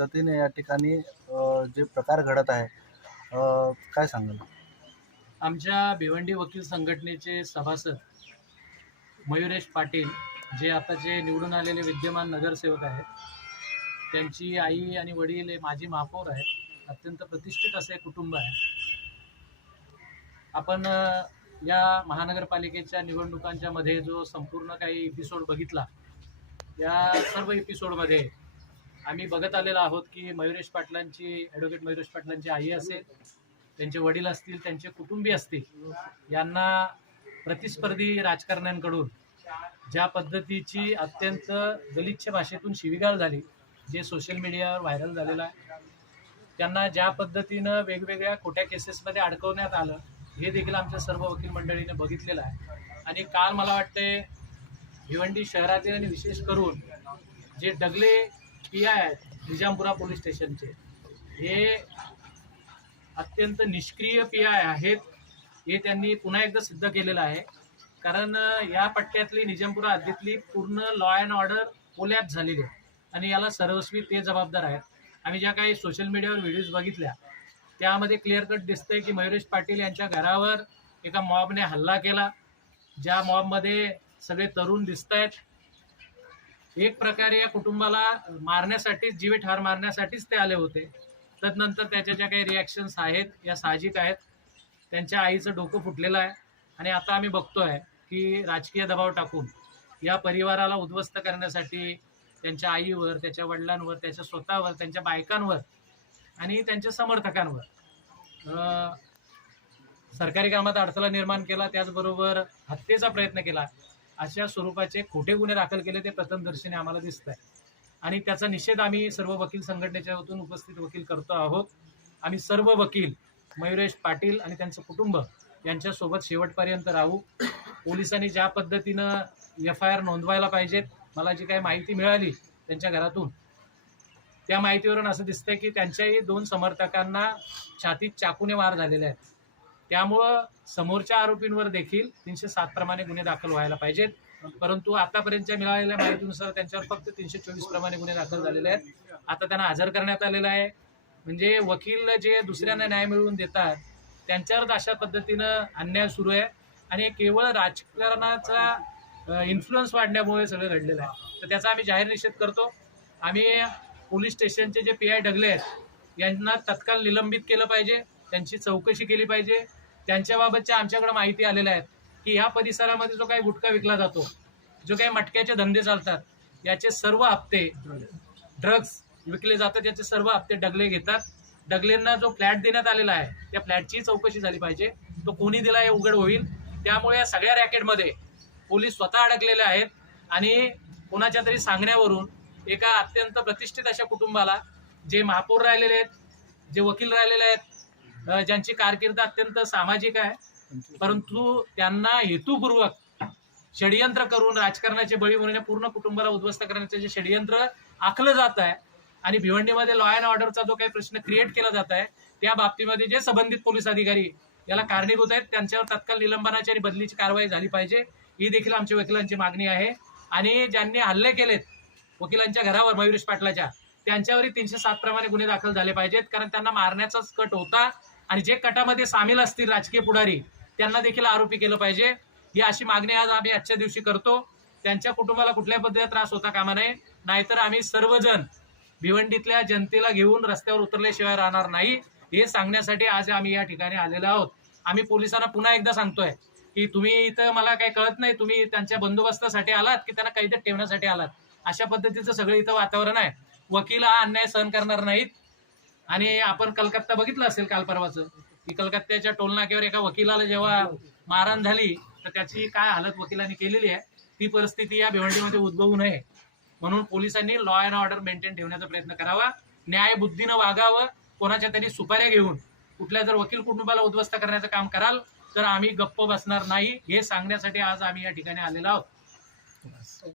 पद्धतीने या ठिकाणी जे प्रकार घडत आहे, काय सांगाल? आमच्या भिवंडी वकील संघटनेचे सभासद मयुरेश पाटील, जे आताचे निवडून आलेले विद्यमान नगरसेवक आहेत, त्यांची आई आणि वडील हे माजी महापौर आहेत. अत्यंत प्रतिष्ठित असे कुटुंब आहे. आपण या महानगरपालिकेच्या निवडणुकांच्या मध्ये जो संपूर्ण काही एपिसोड बघितला, या सर्व एपिसोडमध्ये आम्ही बघत आलेलो आहोत की मयुरेश पाटलांची, ॲडव्होकेट मयुरेश पाटलांची आई असेल, त्यांचे वडील असतील, त्यांचे कुटुंबीय असतील, यांना प्रतिस्पर्धी राजकारण्यांकडून ज्या पद्धतीची अत्यंत गलिच्छ भाषेतून शिवीगाळ झाली, जे सोशल मीडियावर व्हायरल झालेलं आहे, त्यांना ज्या पद्धतीनं वेगवेगळ्या खोट्या केसेसमध्ये अडकवण्यात आलं, हे देखील आमच्या सर्व वकील मंडळीने बघितलेलं आहे. आणि काल मला वाटते भिवंडी शहरातील आणि विशेष करून जे डगले PI आहेत निजामपुरा पोलीस स्टेशनचे, हे अत्यंत निष्क्रिय PI आहेत, हे त्यांनी पुन्हा एकदा सिद्ध केलेलं आहे. कारण या पट्ट्यातली निजामपुरा हद्दीतली पूर्ण लॉ अँड ऑर्डर कोलॅप्स झालेली आहे आणि याला सर्वस्वी ते जबाबदार आहेत. आम्ही ज्या काही सोशल मीडियावर व्हिडिओज बघितल्या, त्यामध्ये क्लिअर कट दिसतंय की मयुरेश पाटील यांच्या घरावर एका मॉबने हल्ला केला, ज्या मॉबमध्ये सगळे तरुण दिसत आहेत. एक प्रकारे या कुटुंबाला मारण्यासाठीच, जीवे ठार मारण्यासाठीच ते आले होते. तदनंतर त्याच्या ज्या काही रिॲक्शन्स आहेत या साहजिक आहेत. त्यांच्या आईचं डोकं फुटलेलं आहे आणि आता आम्ही बघतोय की राजकीय दबाव टाकून या परिवाराला उद्ध्वस्त करण्यासाठी त्यांच्या आईवर, त्याच्या वडिलांवर, त्याच्या स्वतःवर, त्यांच्या बायकांवर आणि त्यांच्या समर्थकांवर सरकारी कामात अडथळा निर्माण केला, त्याचबरोबर हत्येचा प्रयत्न केला, अशा स्वरूपाचे खोटे गुन्हे दाखल केले, ते प्रथमदर्शनी आम्हाला दिसत आहे. आणि त्याचा निषेध आम्ही सर्व वकील संघटनेच्या वतीने उपस्थित वकील करतो आहोत. आम्ही सर्व वकील मयुरेश पाटील आणि त्यांचं कुटुंब यांच्यासोबत शेवटपर्यंत राहू. पोलिसांनी ज्या पद्धतीनं FIR नोंदवायला पाहिजेत, मला जी काही माहिती मिळाली त्यांच्या घरातून, त्या माहितीवरून असं दिसतंय की त्यांच्याही 2 समर्थकांना छातीत चाकूने वार झालेले आहेत. त्यामुळं समोरच्या आरोपींवर देखील 307 प्रमाणे गुन्हे दाखल व्हायला पाहिजेत. परंतु आतापर्यंतच्या मिळालेल्या माहितीनुसार त्यांच्यावर फक्त 324 प्रमाणे गुन्हे दाखल झालेले आहेत. आता त्यांना हजर करण्यात आलेलं आहे. म्हणजे वकील जे दुसऱ्यांना न्याय मिळवून देतात, त्यांच्यावर अशा पद्धतीनं अन्याय सुरू आहे आणि केवळ राजकारणाचा इन्फ्लुअन्स वाढण्यामुळे सगळं घडलेलं आहे. तर त्याचा आम्ही जाहीर निषेध करतो. आम्ही पोलीस स्टेशनचे जे PI डगले आहेत यांना तत्काळ निलंबित केलं पाहिजे, त्यांची चौकशी केली पाहिजे. त्यांच्याबाबतच्या आमच्याकडे माहिती आलेल्या आहेत की ह्या परिसरामध्ये जो काही गुटखा विकला जातो, जो काही मटक्याचे धंदे चालतात, याचे सर्व हप्ते, ड्रग्ज विकले जातात, याचे सर्व हप्ते डगले घेतात. डगलेंना जो फ्लॅट देण्यात आलेला आहे, त्या फ्लॅटची चौकशी झाली पाहिजे. तो कोणी दिला हे उघड होईल. त्यामुळे या सगळ्या रॅकेटमध्ये पोलीस स्वतः अडकलेले आहेत आणि कोणाच्या तरी सांगण्यावरून एका अत्यंत प्रतिष्ठित अशा कुटुंबाला, जे महापौर राहिलेले आहेत, जे वकील राहिलेले आहेत, ज्यांची कारकीर्द अत्यंत सामाजिक आहे, परंतु त्यांना हेतुपूर्वक षडयंत्र करून राजकारणाचे बळी म्हणून पूर्ण कुटुंबाला उद्ध्वस्त करण्याचे जे षडयंत्र आखलं जात आहे आणि भिवंडीमध्ये लॉ अँड ऑर्डरचा जो काही प्रश्न क्रिएट केला जात आहे, त्या बाबतीमध्ये जे संबंधित पोलीस अधिकारी याला कारणीभूत आहेत, त्यांच्यावर तत्काळ निलंबनाची आणि बदलीची कारवाई झाली पाहिजे, ही देखील आमच्या वकिलांची मागणी आहे. आणि ज्यांनी हल्ले केलेत वकिलांच्या घरावर मयुरेश पाटलाच्या, त्यांच्यावरही 307 प्रमाणे गुन्हे दाखल झाले पाहिजेत. कारण त्यांना मारण्याचाच कट होता आणि जे कटामध्ये सामील असतील राजकीय पुढारी, त्यांना देखील आरोपी केलं पाहिजे. ही अशी मागणी आज आम्ही आजच्या दिवशी करतो. त्यांच्या कुटुंबाला कुठल्याही पद्धतीचा त्रास होता कामा नये, नाहीतर आम्ही सर्वजण भिवंडीतल्या जनतेला घेऊन रस्त्यावर उतरल्याशिवाय राहणार नाही, हे सांगण्यासाठी आज आम्ही या ठिकाणी आलेलो आहोत. आम्ही पोलिसांना पुन्हा एकदा सांगतोय की तुम्ही इथं, मला काही कळत नाही, तुम्ही त्यांच्या बंदोबस्तासाठी आलात की त्यांना कैदेत ठेवण्यासाठी आलात, अशा पद्धतीचं सगळं इथं वातावरण आहे. वकील हा अन्याय सहन करणार नाहीत. आणि आपण कलकत्ता बघितलं असेल काल परवाचं, की कलकत्त्याच्या टोलनाक्यावर एका वकिलाला जेव्हा मारहाण झाली, तर त्याची काय हालत वकिलांनी केलेली आहे, ती परिस्थिती या भिवंडीमध्ये उद्भवू नये म्हणून पोलिसांनी लॉ अँड ऑर्डर मेंटेन ठेवण्याचा प्रयत्न करावा. न्याय बुद्धीनं वागावं. कोणाच्या तरी सुपाऱ्या घेऊन कुठल्या जर वकील कुटुंबाला उद्ध्वस्त करण्याचं काम कराल तर आम्ही गप्प बसणार नाही, हे सांगण्यासाठी आज आम्ही या ठिकाणी आलेलो आहोत.